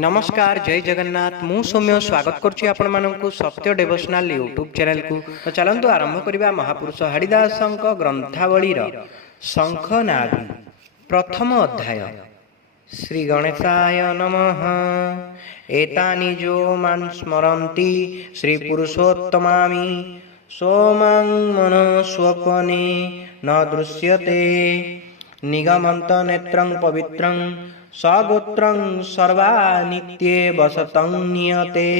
नमस्कार जय जगन्नाथ मु सौम्य स्वागत करुच्ची आपण मानकु सत्य डेवोशनल यूट्यूब चैनल को। तो चलंतु आरंभ करिबा महापुरुष हरिदासंक ग्रंथावलीर शंखनादी प्रथम अध्याय। श्री गणेशाय नमः। एतानि जो मान स्मरन्ति श्री पुरुषोत्तमामि सोमां मनस्वपने न दृश्यते निगमन्त नेत्रं पवित्रं सगोत्रं सर्वानित्ये वसतं नियते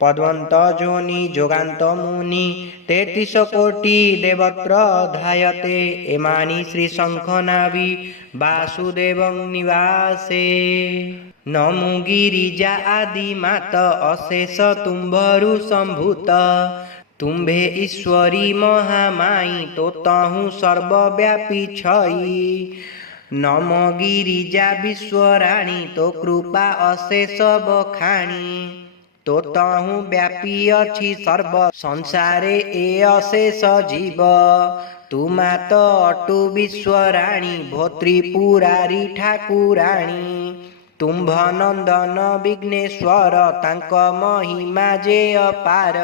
पद्वंत जोनि जोगान्त मुनि 33 कोटि देवत्र धायते एमानि श्री शंखनाभि वासुदेवं निवासे नमो गिरिजा आदि मात अशेष तुम्भरु संभूत तुम्भे ईश्वरी महामाई तो तहु सर्वव्यापी छई नम गिरिजा विश्वराणी तो कृपा अशेष बखाणी तो तहु व्यापी अछि सर्व संसारे ए अशेष जीव तुमा तो अटु विश्वराणी भोत्रिपुरारी ठाकुराणी तुम्भ नंदन विघ्नेश्वर तांक महिमा जे अपार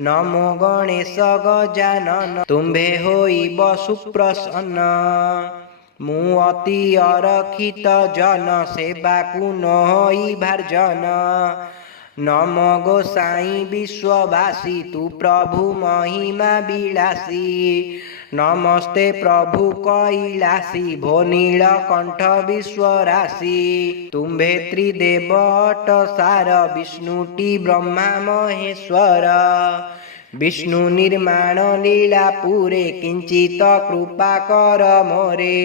नमो गणेश गजानन तुम्भे होइब सुप्रसन्न मु अति अरखित जन सेवाकु न होई भार्जन नम गोसाई विश्ववासी तु प्रभु महिमा विलासी नमस्ते प्रभु कैलासी भो नीलकंठ विश्वराशि तुम्भे त्रिदेव अटसार विष्णुटी ब्रह्मा महेश्वर विष्णु निर्माण लीला पुरे किंचित कृपा कर मोरे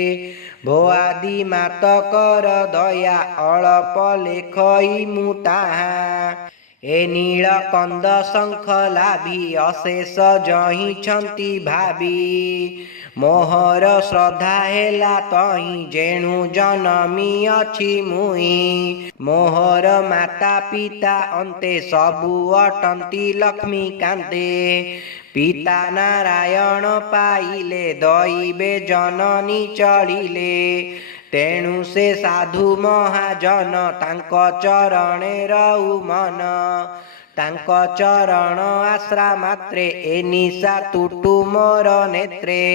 भो आदि मात कर दया अळप लेखई मुताहा ए नीलकंद शंख लाभी अशेष जहि छंती भावी मोहर श्रद्धा हेला तहि जेणु जनमी अछि मुई मोहर माता पिता अंते सबु अटंती लक्ष्मी कांते पिता नारायण पाइले दैवे जननी चढ़िले तेणु से साधु महाजन तांक चरणे रहु मन तांक चरण आश्रा मात्रे ए निशा तुटु मोर नेत्रे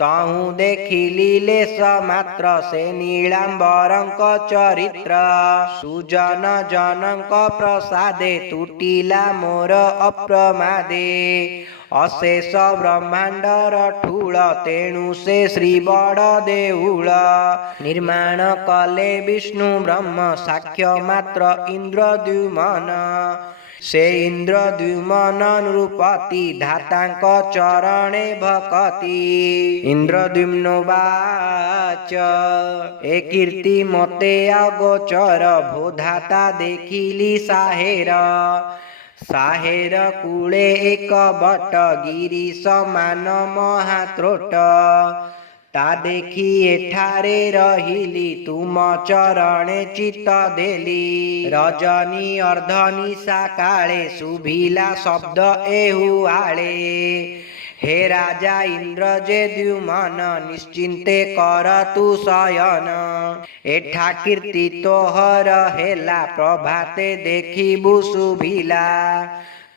तहु देखिली लेस मात्र से नीलांबरंक चरित्र सुजन जनक प्रसादे तुटिला मोर अप्रमादे अशेष ब्रह्मांडर ठूल तेणु से श्री बड़ देउल निर्माण कले विष्णु ब्रह्म साक्ष्य मात्र इंद्रद्युमन से इंद्रद्युमन नृपति धातांक चरणे भकति इंद्रद्युम्नोवाच ए कीर्ति मते अगोचर भो धाता देखिली साहेर साहेर कूले एक बट गिरी समान महात्रोट ता देखी एठारे रहिली तुम चरणे चित्त देली रजनी अर्धनिशा काले शुभिला शब्द एहु आले हे राजा इंद्र जे द्युमन निश्चिंते कर तु शयन एठा कीर्ति तोहर हेला प्रभाते देखिबु शुभिला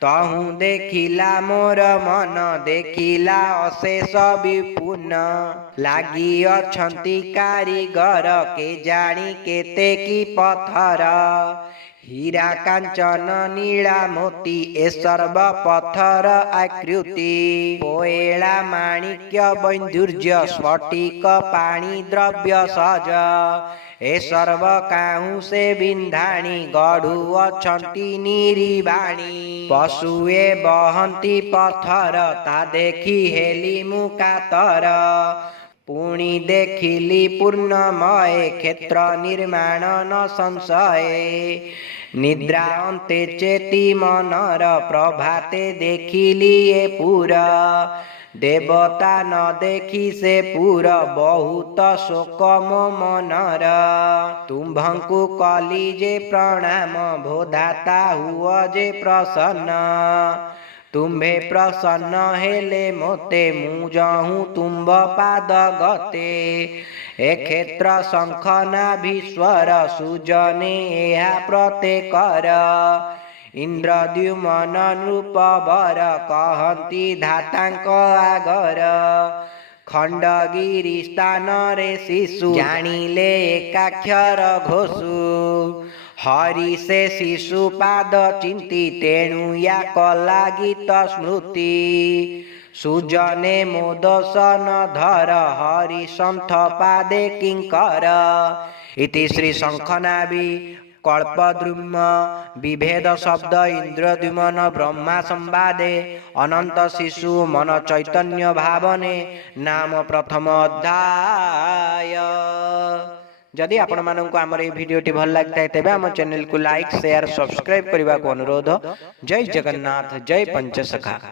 तहु देखिला मोर मन देखिला अशेष विपुन लागी अछंती कारीगर के जानी केते की पत्थर हीरा कांचन नीला मोती ए सर्व पत्थर आकृति कोयला माणिक्य वैदुर्य स्फटिक पाणी द्रव्य सज ए सर्व काहू से बिंधाणी गढ़ु अछंती निरीबाणी पशुए बहंती पत्थर ता देखी हेली मुकातर पुणी देखिली पूर्णमय क्षेत्र निर्माण न संशय निद्रा अंते चेती मनर प्रभाते देखिली ए पूरा देवता न देखी से पूरा बहुत शोक मो मनर तुम्भंकु कली जे प्रणाम भोधाता हुआ जे प्रसन्न तुम्भे प्रसन्न हेले मोते मु जहूँ तुम्ब पाद गते ए क्षेत्र शंख नाभीश्वर सुजने एहा प्रत्येकर इंद्रद्युमन नृप वर कहती धातांक आगर खंडगिरी स्थान रे शिशु जानिले एकाक्षर घोषु हरि से शिशु पाद चिंती तेणु या कला गीत स्मृति सुजने मोदसन धर हरि सन्थ पादे किंकर इति श्री शंखनाभि कल्पद्रुम विभेद शब्द इंद्रद्युमन ब्रह्मा संवादे अनंत शिशु मन चैतन्य भावने नाम प्रथम अध्याय। जदि आपण मानक आमर ये भिडियोटी भल लगता है तेबे आम चैनल को लाइक शेयर सब्सक्राइब करने को अनुरोध। जय जगन्नाथ जय पंचसखा।